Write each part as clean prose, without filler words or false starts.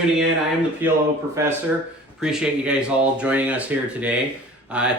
tuning in. I am the PLO Professor. Appreciate you guys all joining us here today.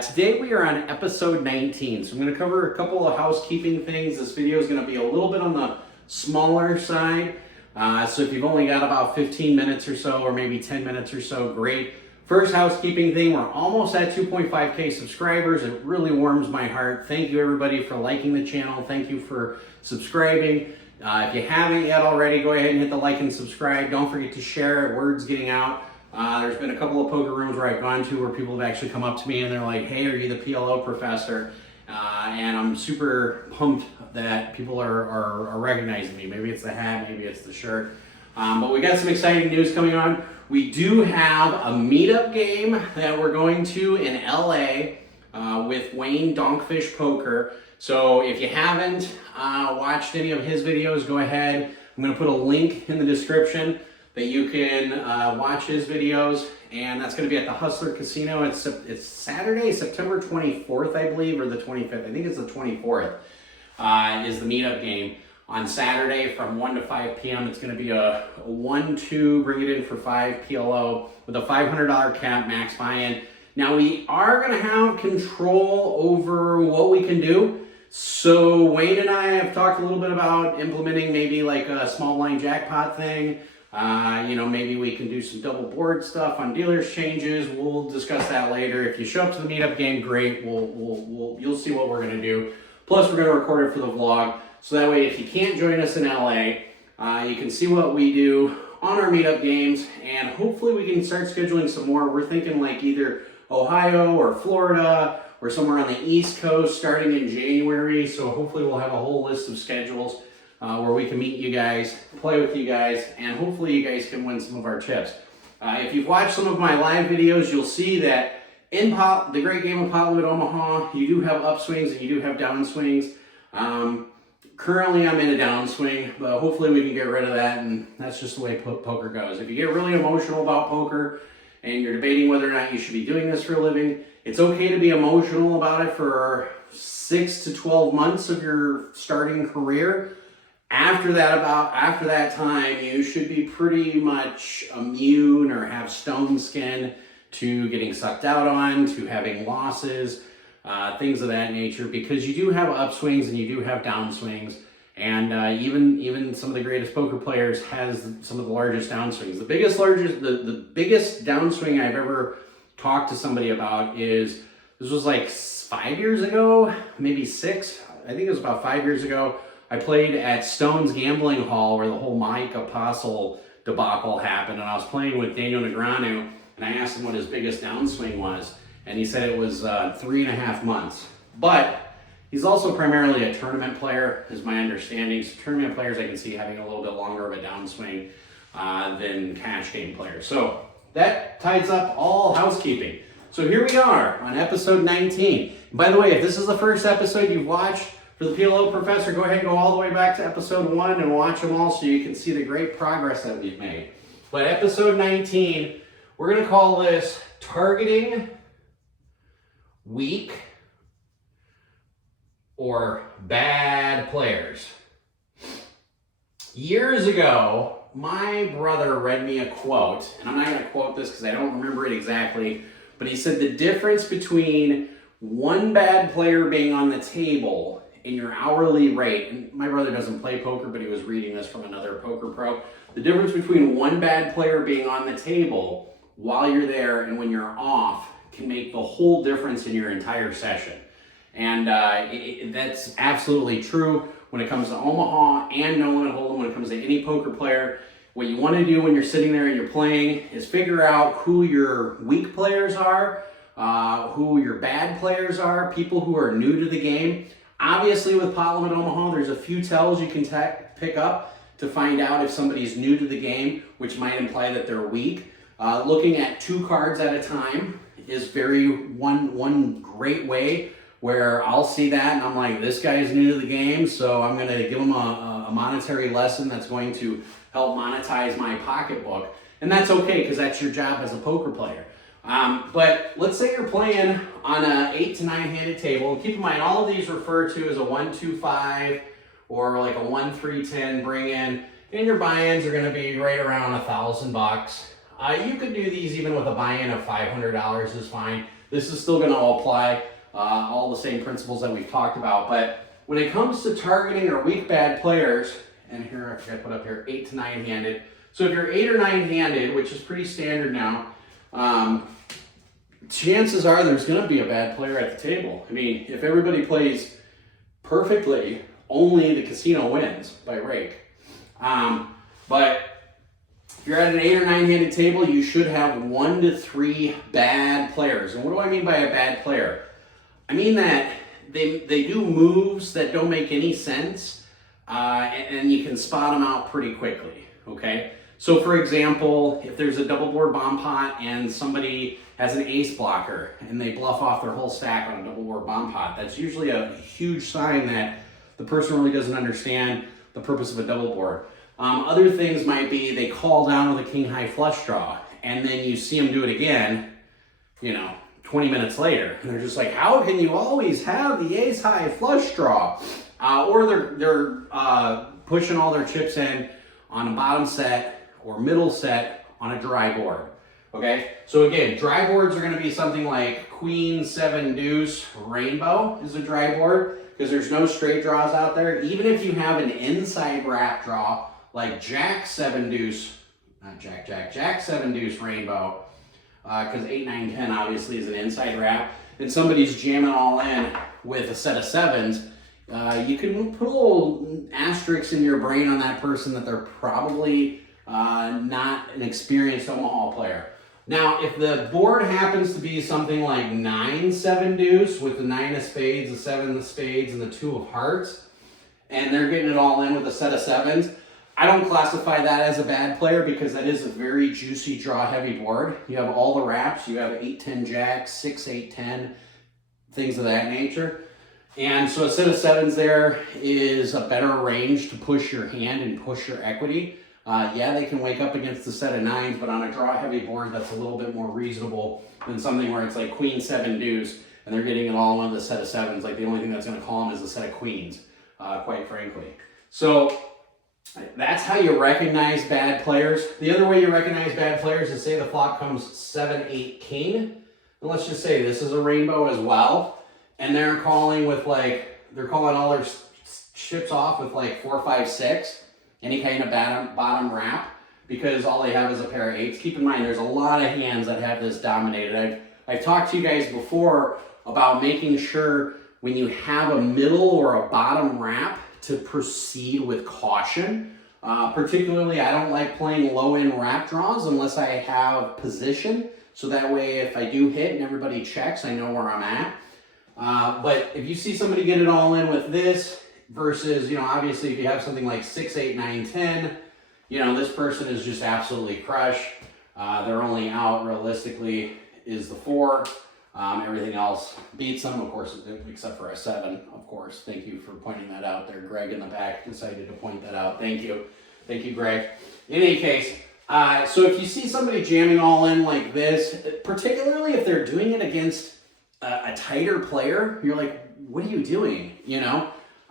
Today we are on episode 19. So I'm going to cover a couple of housekeeping things. This video is going to be a little bit on the smaller side. So if you've only got about 15 minutes or so, or maybe 10 minutes or so, great. First housekeeping thing, we're almost at 2.5K subscribers. It really warms my heart. Thank you everybody for liking the channel. Thank you for subscribing. If you haven't yet already, go ahead and hit the like and subscribe. Don't forget to share it. Word's getting out. There's been a couple of poker rooms where I've gone to where people have actually come up to me and they're like, hey, are you the PLO Professor? And I'm super pumped that people are recognizing me. Maybe it's the hat, maybe it's the shirt. But we got some exciting news coming on. We do have a meetup game that we're going to in LA with Wayne Donkfish Poker. So if you haven't watched any of his videos, go ahead. I'm going to put a link in the description that you can watch his videos, and that's going to be at the Hustler Casino. It's Saturday, September 24th, I believe, or the 25th. I think it's the 24th is the meetup game. On Saturday from 1 to 5 p.m. It's going to be a 1-2, bring it in for 5 PLO with a $500 cap max buy-in. Now we are going to have control over what we can do. So Wayne and I have talked a little bit about implementing maybe like a small blind jackpot thing. Maybe we can do some double board stuff on dealers changes. We'll discuss that later. If you show up to the meetup game, great. You'll see what we're going to do. Plus we're going to record it for the vlog. So that way if you can't join us in LA, you can see what we do on our meetup games, and hopefully we can start scheduling some more. We're thinking like either Ohio or Florida or somewhere on the East Coast starting in January. So hopefully we'll have a whole list of schedules where we can meet you guys, play with you guys, and hopefully you guys can win some of our chips. If you've watched some of my live videos, you'll see that in the great game of Pot Limit Omaha, you do have upswings and you do have downswings. Currently I'm in a downswing, but hopefully we can get rid of that, and that's just the way poker goes. If you get really emotional about poker and you're debating whether or not you should be doing this for a living, it's okay to be emotional about it for 6 to 12 months of your starting career. After that time, you should be pretty much immune or have stone skin to getting sucked out on, to having losses, things of that nature, because you do have upswings and you do have downswings, and even some of the greatest poker players has some of the largest downswings. The biggest downswing I've ever talked to somebody about is, this was like 5 years ago, maybe 6. I think it was about 5 years ago. I played at Stone's Gambling Hall where the whole Mike Apostle debacle happened, and I was playing with Daniel Negreanu, and I asked him what his biggest downswing was. And he said it was 3.5 months. But he's also primarily a tournament player, is my understanding. So tournament players I can see having a little bit longer of a downswing than cash game players. So that ties up all housekeeping. So here we are on episode 19. And by the way, if this is the first episode you've watched for the PLO Professor, go ahead and go all the way back to episode 1 and watch them all so you can see the great progress that we've made. But episode 19, we're going to call this Targeting Weak or Bad Players. Years ago, my brother read me a quote, and I'm not going to quote this because I don't remember it exactly, but he said the difference between one bad player being on the table and your hourly rate, and my brother doesn't play poker, but he was reading this from another poker pro, the difference between one bad player being on the table while you're there and when you're off can make the whole difference in your entire session. And that's absolutely true when it comes to Omaha and No Limit Hold'em. When it comes to any poker player, what you want to do when you're sitting there and you're playing is figure out who your weak players are, who your bad players are, people who are new to the game. Obviously with Pot Limit Omaha, there's a few tells you can pick up to find out if somebody's new to the game, which might imply that they're weak. Looking at 2 cards at a time is one great way where I'll see that and I'm like, this guy's new to the game, so I'm going to give him a monetary lesson that's going to help monetize my pocketbook. And that's okay, because that's your job as a poker player. But let's say you're playing on a 8 to 9 handed table. Keep in mind, all of these refer to as a 1-2-5 or like a 1-3-10 bring in. and your buy-ins are going to be right around $1,000. You could do these even with a buy-in of $500 is fine. This is still going to apply all the same principles that we've talked about. But when it comes to targeting or weak bad players, and here I forgot to put up here 8 to 9 handed. So if you're 8 or 9 handed, which is pretty standard now, chances are there's going to be a bad player at the table. I mean, if everybody plays perfectly, only the casino wins by rake. But if you're at an 8 or 9 handed table, you should have 1 to 3 bad players. And what do I mean by a bad player? I mean that they do moves that don't make any sense, and you can spot them out pretty quickly, okay? So for example, if there's a double board bomb pot and somebody has an ace blocker and they bluff off their whole stack on a double board bomb pot, that's usually a huge sign that the person really doesn't understand the purpose of a double board. Other things might be they call down with a king high flush draw, and then you see them do it again, 20 minutes later, and they're just like, how can you always have the ace high flush draw? Or they're pushing all their chips in on a bottom set or middle set on a dry board. Okay, so again, dry boards are going to be something like queen, 7 deuce, rainbow is a dry board because there's no straight draws out there. Even if you have an inside wrap draw like jack, 7 deuce, not jack, jack, 7 deuce, rainbow, because 8, 9, 10 obviously is an inside wrap, and somebody's jamming all in with a set of 7s, you can put a little asterisk in your brain on that person that they're probably not an experienced Omaha player. Now, if the board happens to be something like 9, 7 deuce with the 9 of spades, the 7 of spades, and the 2 of hearts, and they're getting it all in with a set of 7s, I don't classify that as a bad player because that is a very juicy draw heavy board. You have all the wraps, you have 8, 10 jack, 6, 8, 10, things of that nature. And so a set of 7s there is a better range to push your hand and push your equity. Yeah, they can wake up against the set of 9s, but on a draw heavy board, that's a little bit more reasonable than something where it's like queen, 7 deuce, and they're getting it all on the set of 7s. Like the only thing that's going to call them is a set of queens, quite frankly. So that's how you recognize bad players. The other way you recognize bad players is say the flop comes 7, 8, king. And let's just say this is a rainbow as well. And they're calling with they're calling all their chips off with 4, 5, 6. Any kind of bottom wrap because all they have is a pair of 8s. Keep in mind, there's a lot of hands that have this dominated. I've talked to you guys before about making sure when you have a middle or a bottom wrap to proceed with caution. Particularly, I don't like playing low-end wrap draws unless I have position. So that way, if I do hit and everybody checks, I know where I'm at. But if you see somebody get it all in with this versus, obviously if you have something like 6, 8, 9, 10, this person is just absolutely crushed. Their only out realistically is the 4. Everything else beats them, of course, except for a 7, of course. Thank you for pointing that out there. Greg in the back decided to point that out. Thank you. Thank you, Greg. In any case, so if you see somebody jamming all in like this, particularly if they're doing it against a tighter player, you're like, what are you doing?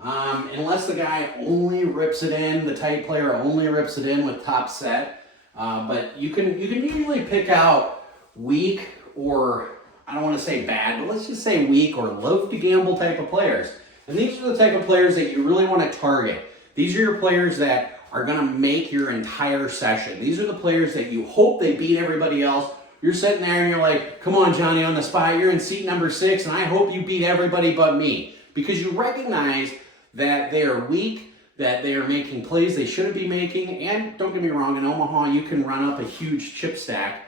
Unless the guy only rips it in, the tight player only rips it in with top set. But you can usually pick out weak or, I don't want to say bad, but let's just say weak or loath to gamble type of players. And these are the type of players that you really want to target. These are your players that are going to make your entire session. These are the players that you hope they beat everybody else. You're sitting there and you're like, come on, Johnny, on the spot. You're in seat number 6, and I hope you beat everybody but me. Because you recognize that they are weak, that they are making plays they shouldn't be making. And don't get me wrong, in Omaha, you can run up a huge chip stack.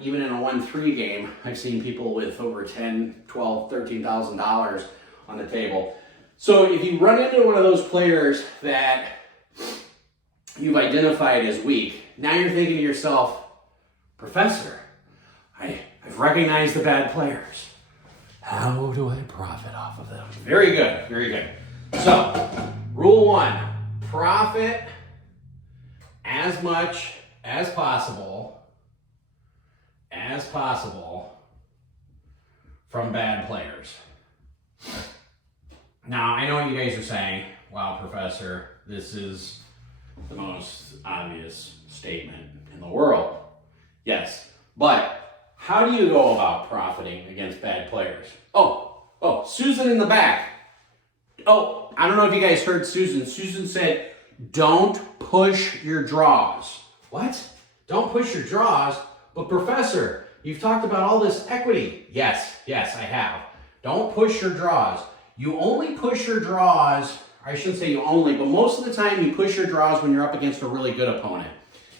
Even in a 1-3 game, I've seen people with over $10,000, $12,000, $13,000 on the table. So if you run into one of those players that you've identified as weak, now you're thinking to yourself, Professor, I've recognized the bad players. How do I profit off of them? Very good, very good. So, rule 1, profit as much as possible from bad players. Now, I know what you guys are saying. Wow, Professor, this is the most obvious statement in the world. Yes, but how do you go about profiting against bad players? Oh, Susan in the back. Oh, I don't know if you guys heard Susan. Susan said, don't push your draws. What? Don't push your draws? But Professor, you've talked about all this equity. Yes, I have. Don't push your draws. You only push your draws, I shouldn't say you only, but most of the time you push your draws when you're up against a really good opponent.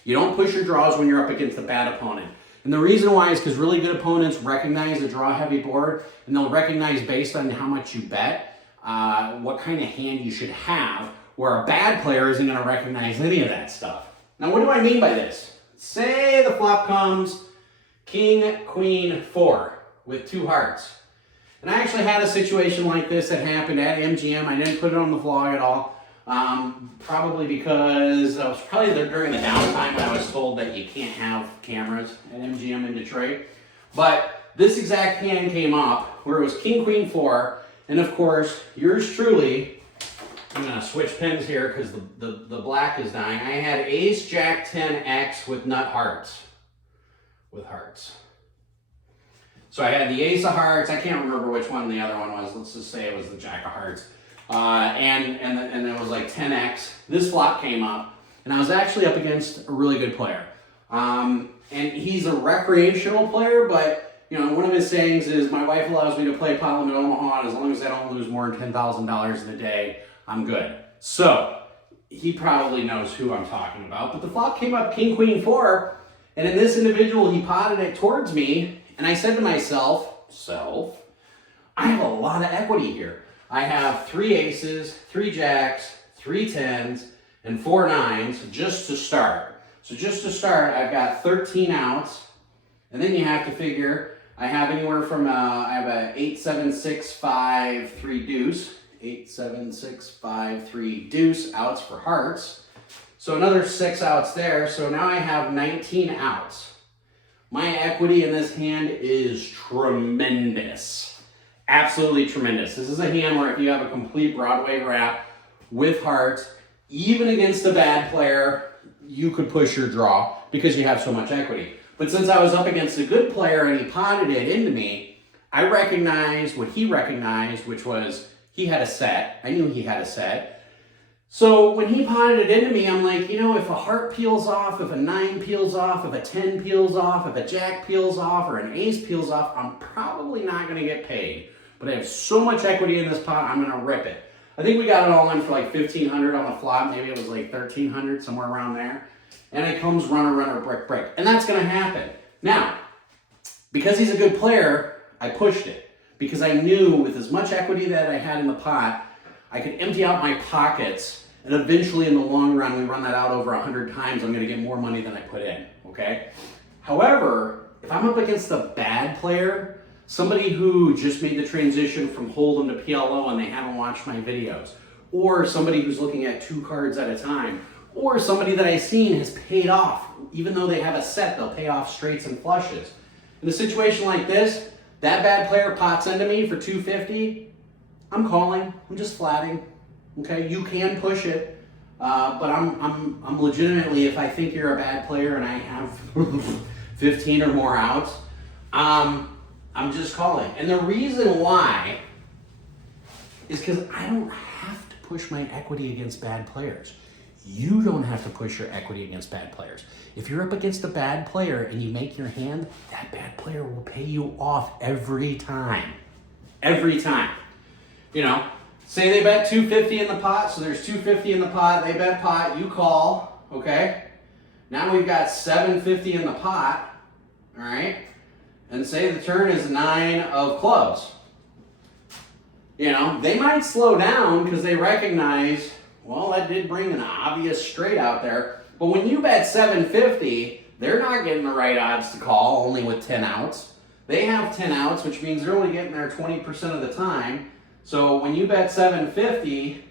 You don't push your draws when you're up against a bad opponent. And the reason why is because really good opponents recognize a draw-heavy board, and they'll recognize based on how much you bet, what kind of hand you should have, where a bad player isn't going to recognize any of that stuff. Now, what do I mean by this? Say the flop comes king, queen, 4 with 2 hearts. And I actually had a situation like this that happened at MGM. I didn't put it on the vlog at all. Probably because I was probably there during the downtime when I was told that you can't have cameras at MGM in Detroit. But this exact hand came up where it was king, queen, 4. And of course, yours truly, I'm going to switch pins here because the black is dying. I had ace, jack, 10, X with nut hearts. With hearts. So I had the ace of hearts. I can't remember which one the other one was. Let's just say it was the jack of hearts. And it was like 10x. This flop came up, and I was actually up against a really good player. And he's a recreational player, but you know, one of his sayings is, my wife allows me to play pot limit Omaha, and as long as I don't lose more than $10,000 in a day, I'm good. So he probably knows who I'm talking about. But the flop came up king, queen, 4, and in this individual, he potted it towards me. And I said to myself, I have a lot of equity here. I have 3 aces, 3 jacks, 3 10s, and 4 9s just to start. So just to start, I've got 13 outs. And then you have to figure, I have anywhere from, I have a 8, 7, 6, 5, 3 deuce. 8, 7, 6, 5, 3 deuce outs for hearts. So another 6 outs there. So now I have 19 outs. My equity in this hand is tremendous. Absolutely tremendous. This is a hand where if you have a complete Broadway wrap with hearts, even against a bad player, you could push your draw because you have so much equity. But since I was up against a good player and he potted it into me, I recognized what he recognized, which was he had a set. I knew he had a set. So when he potted it into me, I'm like, you know, if a heart peels off, if a 9 peels off, if a 10 peels off, if a jack peels off, or an ace peels off, I'm probably not going to get paid. But I have so much equity in this pot, I'm going to rip it. I think we got it all in for like $1,500 on the flop. Maybe it was like $1,300, somewhere around there. And it comes runner, runner, brick, brick. And that's going to happen. Now, because he's a good player, I pushed it. Because I knew with as much equity that I had in the pot, I could empty out my pockets. And eventually, in the long run, we run that out over 100 times, I'm going to get more money than I put in, okay? However, if I'm up against a bad player, somebody who just made the transition from Hold'em to PLO and they haven't watched my videos, or somebody who's looking at 2 cards at a time, or somebody that I've seen has paid off, even though they have a set, they'll pay off straights and flushes. In a situation like this, that bad player pots into me for $250, I'm calling, I'm just flatting. Okay, you can push it, but I'm legitimately, if I think you're a bad player and I have 15 or more outs, I'm just calling. And the reason why is because I don't have to push my equity against bad players. You don't have to push your equity against bad players. If you're up against a bad player and you make your hand, that bad player will pay you off every time. Every time. You know, say they bet $250 in the pot, so there's $250 in the pot, they bet pot, you call, okay? Now we've got $750 in the pot, all right? And say the turn is 9 of clubs. You know, they might slow down because they recognize, well, that did bring an obvious straight out there. But when you bet $750, they're not getting the right odds to call, only with 10 outs. They have 10 outs, which means they're only getting there 20% of the time. So when you bet $750,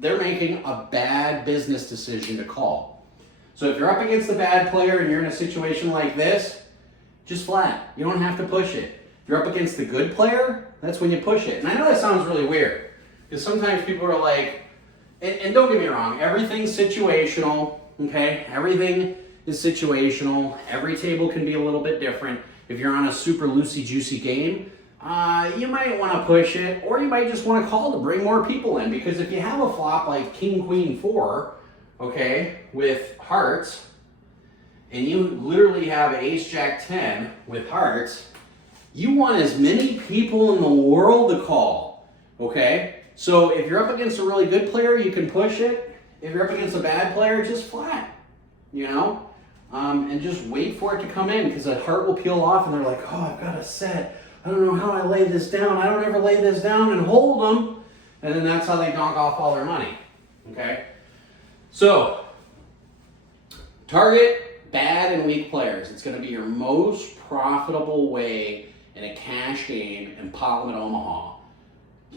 they're making a bad business decision to call. So if you're up against a bad player and you're in a situation like this, just flat. You don't have to push it. If you're up against a good player, that's when you push it. And I know that sounds really weird, because sometimes people are like, and don't get me wrong, everything's situational, okay? Everything is situational. Every table can be a little bit different. If you're on a super loosey-juicy game, you might want to push it, or you might just want to call to bring more people in, because if you have a flop like King, Queen, 4, okay, with hearts, and you literally have Ace, Jack, 10 with hearts, you want as many people in the world to call, okay? So if you're up against a really good player, you can push it. If you're up against a bad player, just flat, you know? And just wait for it to come in, because that heart will peel off and they're like, oh, I've got a set. I don't know how I lay this down. I don't ever lay this down and hold them. And then that's how they knock off all their money, okay? So, target bad and weak players. It's going to be your most profitable way in a cash game in Parliament, Omaha.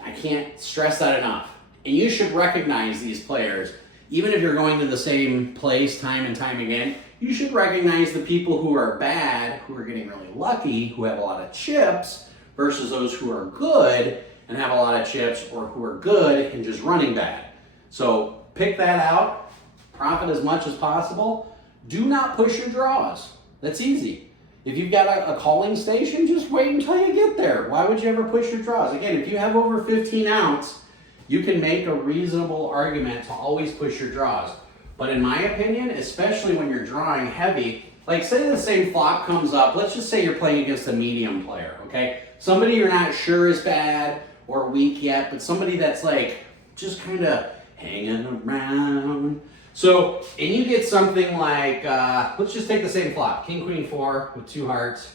I can't stress that enough. And you should recognize these players. Even if you're going to the same place time and time again, you should recognize the people who are bad, who are getting really lucky, who have a lot of chips, versus those who are good and have a lot of chips, or who are good and just running bad. So pick that out, profit as much as possible. Do not push your draws. That's easy. If you've got a calling station, just wait until you get there. Why would you ever push your draws? Again, if you have over 15 outs, you can make a reasonable argument to always push your draws. But in my opinion, especially when you're drawing heavy, like say the same flop comes up, let's just say you're playing against a medium player, okay? Somebody you're not sure is bad or weak yet, but somebody that's like just kind of hanging around. So, and you get something like, let's just take the same flop, King, Queen, 4 with 2 hearts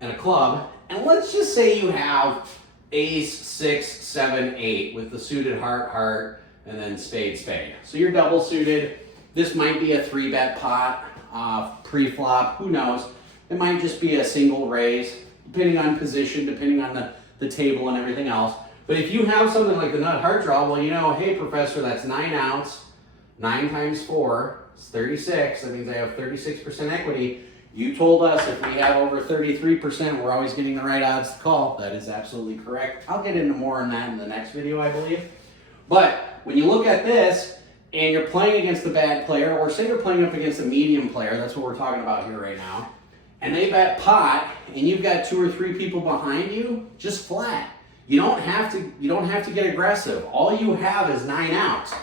and a club. And let's just say you have Ace, 6, 7, 8 with the suited heart, heart, and then spade, spade. So you're double suited. This might be a 3-bet pot, pre-flop, who knows? It might just be a single raise, depending on position, depending on the table and everything else. But if you have something like the nut heart draw, well, you know, hey, professor, that's 9 outs. 9 times 4 is 36. That means I have 36% equity. You told us if we have over 33%, we're always getting the right odds to call. That is absolutely correct. I'll get into more on that in the next video, I believe. But when you look at this, and you're playing against the bad player, or say you're playing up against a medium player, that's what we're talking about here right now, and they bet pot, and you've got 2 or 3 people behind you, just flat. You don't have to get aggressive. All you have is 9 outs.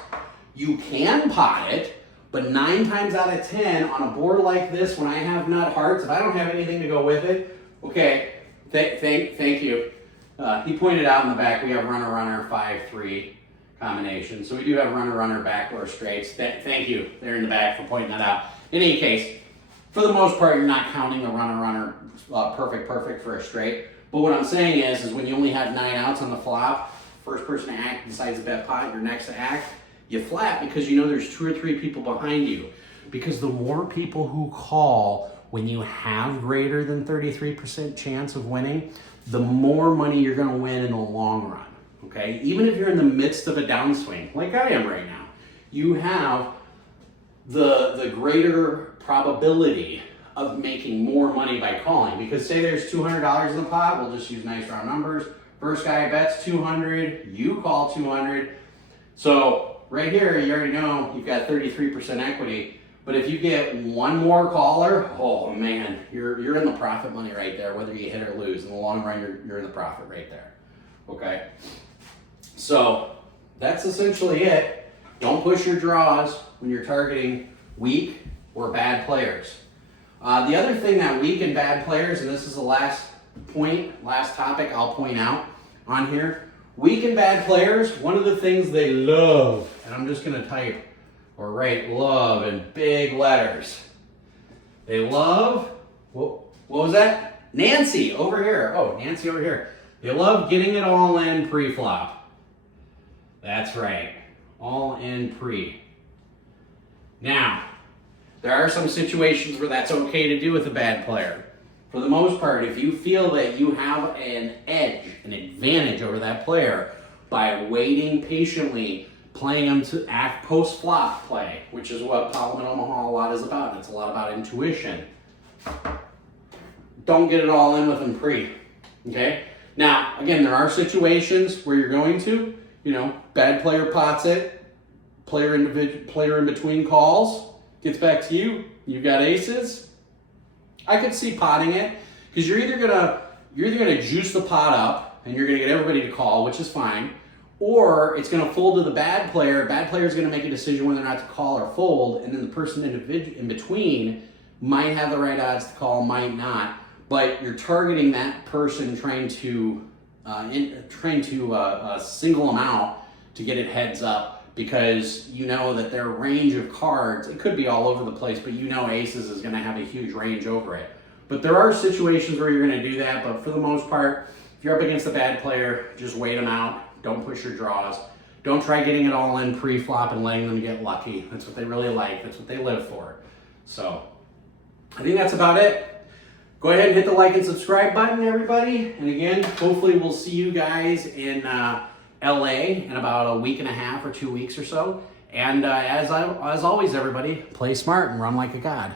You can pot it, but 9 times out of 10 on a board like this, when I have nut hearts, if I don't have anything to go with it, okay, thank you. He pointed out in the back we have runner, runner, 5-3 combination. So we do have runner, runner, backdoor straights. Thank you there in the back for pointing that out. In any case, for the most part, you're not counting the runner, runner, perfect for a straight. But what I'm saying is when you only have 9 outs on the flop, first person to act decides to bet pot, you're next to act, you flat because you know there's 2 or 3 people behind you. Because the more people who call when you have greater than 33% chance of winning, the more money you're going to win in the long run. Okay? Even if you're in the midst of a downswing, like I am right now, you have the greater probability of making more money by calling. Because say there's $200 in the pot, we'll just use nice round numbers. First guy bets 200, you call 200. So right here, you already know you've got 33% equity. But if you get one more caller, oh man, you're in the profit money right there, whether you hit or lose. In the long run, you're in the profit right there. Okay? So that's essentially it. Don't push your draws when you're targeting weak or bad players. The other thing that weak and bad players, and this is the last topic I'll point out on here. Weak and bad players, one of the things they love, and I'm just going to type or write love in big letters. They love, what was that? Nancy over here. Oh, Nancy over here. They love getting it all in pre-flop. That's right. All in pre. Now, there are some situations where that's okay to do with a bad player. For the most part, if you feel that you have an edge, an advantage over that player by waiting patiently, playing them to act post-flop play, which is what Parliament Omaha a lot is about. And it's a lot about intuition. Don't get it all in with them pre. Okay? Now, again, there are situations where you're going to, bad player pots it, player in between calls, gets back to you, you've got aces. I could see potting it, because you're either gonna juice the pot up and you're gonna get everybody to call, which is fine, or it's gonna fold to the bad player. Bad player's gonna make a decision whether or not to call or fold, and then the person in between might have the right odds to call, might not. But you're targeting that person, trying to single them out to get it heads up, because you know that their range of cards, it could be all over the place, but you know aces is going to have a huge range over it. But there are situations where you're going to do that, but for the most part, if you're up against a bad player, just wait them out. Don't push your draws. Don't try getting it all in pre-flop and letting them get lucky. That's what they really like. That's what they live for. So I think that's about it. Go ahead and hit the like and subscribe button, everybody. And again, hopefully we'll see you guys in LA in about a week and a half or 2 weeks or so. And as always, everybody, play smart and run like a god.